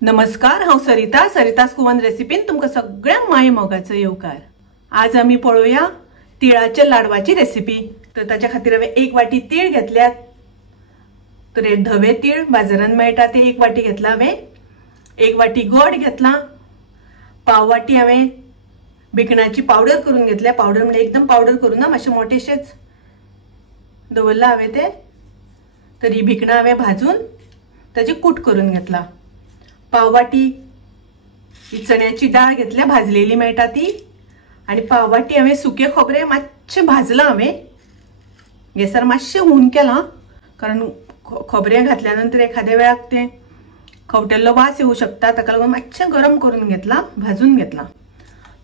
नमस्कार, हांव सरितास कुवन रेसिपीन तुमकां सगळ्यांक माये मोगाचो येवकार। आज आमी पळोवया तिळाच्या लाडवाची रेसिपी। तर ताच्या खातीर हांवें 1 वाटी तीळ घेतल्यात। तर धवे तीळ बाजारांत मेळटा ते 1 वाटी घेतला हांवें। 1 वाटी गोड घेतला। पाव वाटी हांवें भिकणाची पावडर करून घेतल्या। पावडर म्हणजे एकदम पावडर करून ना, मातशे मोठेशेच दवरला हांवें ते। तर ही भिकणां हांवें भाजून ताची कूट करून घेतला। पाव वाटी ही चण्याची डाळ घेतल्या, भाजलेली मेळटा ती। आणि पाव वाटी हांवें सुके खोबरें मातशें भाजलां हांवें। गॅसार मातशें हुन केलां, कारण खोबरें घातल्या नंतर एखाद्या वेळाक तें खवटेल्लो वास येवं शकता, ताका लागून मातशें गरम करून घेतला, भाजून घेतला।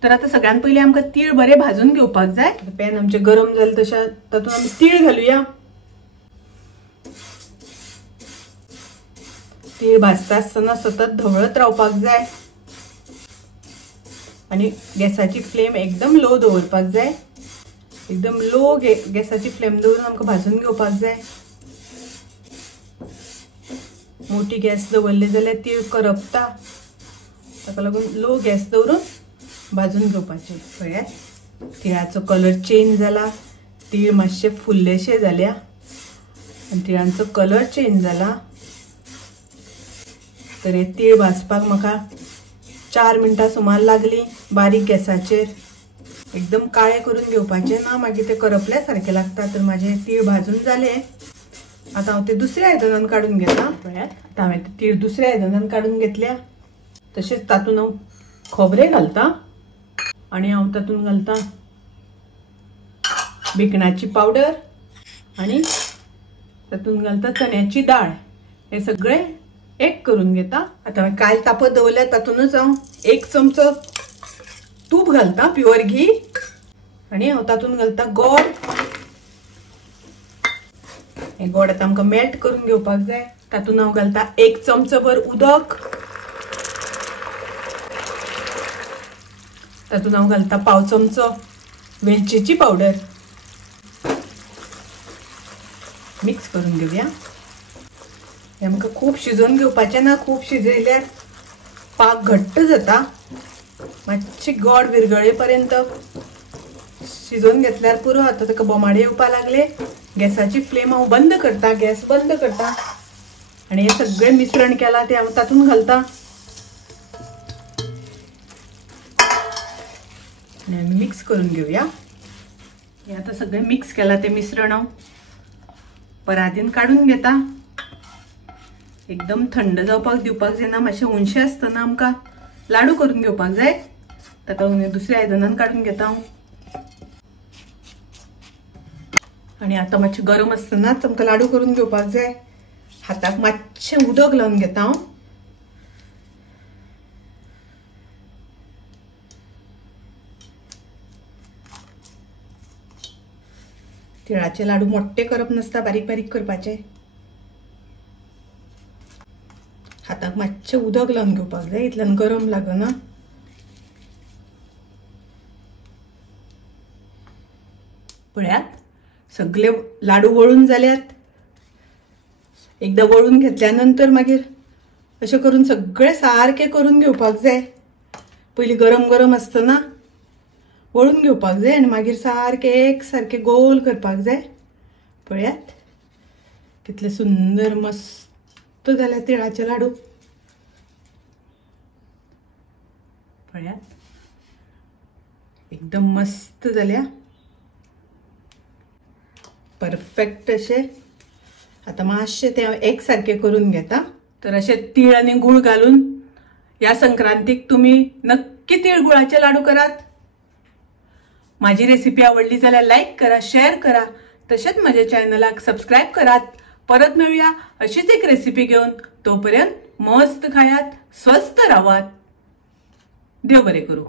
तर आता सगळ्यात पयलीं आमकां तीळ बरे भाजून घेवपाक जाय। पॅन आमचें गरम जालें तशें तातूंत आमी तीळ घालुया। तीळ भाजता आसतना सतत धवळत रावपाक जाय आणि गॅसाची फ्लेम एकदम लो दवरपाक जाय। एकदम लो गॅसाची फ्लेम दवरून आमकां भाजून घेवपाक जाय। मोठी गॅस दवरली जाल्यार तीळ करपता, ताका लागून लो गॅस दवरून भाजून घेवपाचें। पळयात तिळाचो कलर चेंज जाला, तीळ मातशे फुल्लेशे जाल्या आनी तिळांचो कलर चेंज जाला। तर हे तीळ भाजपाक म्हाका 4 मिनटां सुमार लागली बारीक गॅसाचेर। एकदम काळे करून घेवपाचे ना, मागीर ते करपल्या सारखे लागता। तर माझे तीळ भाजून जाले। आता हांव ते दुसऱ्या आयदनान काडून घेता। पळयात आता हांवें ते तीळ दुसऱ्या आयदनान काडून घेतल्या। तशेंच तातूंत हांव खोबरें घालता आणि हांव तातूंत घालता भिकणाची पावडर आणि तातूंत घालता चण्याची डाळ। हे सगळे एक करून घेता। आता हांवें कायल तापत दवरल्या, तातूंतच हांव 1 चमचो तूप घालता, प्युअर घी। आणि हांव तातूंत घालता गोड। हे गोड आतां आमकां मेल्ट करून घेवपाक जाय। तातूंत हांव घालता 1 चमचो भर उदक। तातूंत हांव घालता पाव चमचो वेलचीची पावडर। मिक्स करून घेवया। हे आमकां खूब शिजोवन घेवपाचें ना, खूब शिजयल्यार पाक घट्ट जाता। मातशें गोड विरगळे पर्यंत शिजोवन घेतल्यार पुरो। आता ताका बोमाडे येवपा लागले, गॅसाची फ्लेम हांव बंद करता, गॅस बंद करता आणि हे सगळें मिश्रण केलां तें हांव तातूंत घालता आनी आमी मिक्स करून घेवया। हे आता सगळें मिक्स केलां तें मिश्रण हांव परातीन काडून घेता। एकदम थंड जावपाक दिवपाक जायना, मातशें उंशें आसतना आमकां लाडू करून घेवपाक जाय। ताका लागून दुसऱ्या आयदनान काडून घेता हांव। आणि आता मातशें गरम आसतनाच आमकां लाडू करून घेवपाक जाय। हाताक मातशें उदक लावन घेता हांव। तिळाचे लाडू मोठे करप नासता, बारीक बारीक करपाचे। हाताक मातशें उदक लावन घेवपाक जाय, इतल्यान गरम लागना। पळयात सगळे लाडू वळून जाल्यात। एकदा वळून घेतल्या नंतर मागीर अशें करून सगळे सारखे करून घेवपाक जाय। पयलीं गरम गरम आसतना वळून घेवपाक जाय आनी मागीर सारखे एक सारखे गोल करपाक जाय। पळयात कितले सुंदर मस्त जाले तिळाचे लाडू। पळयात एकदम मस्त जाल्या, परफेक्ट अशे। आता मातशे ते हांव एक सारखे करून घेता। तर अशे तीळ आनी गूळ घालून ह्या संक्रांतीक तुम्ही नक्की तीळ गुळाचे लाडू करात। माझी रेसिपी आवडली जाल्यार लाईक करा, शेअर करा, तशेंच माझ्या चॅनलाक सबस्क्राईब करात। परत मेळुया अशीच एक रेसिपी घेऊन। तोपर्यंत मस्त खायात, स्वस्थ रावात। देव बरे करू।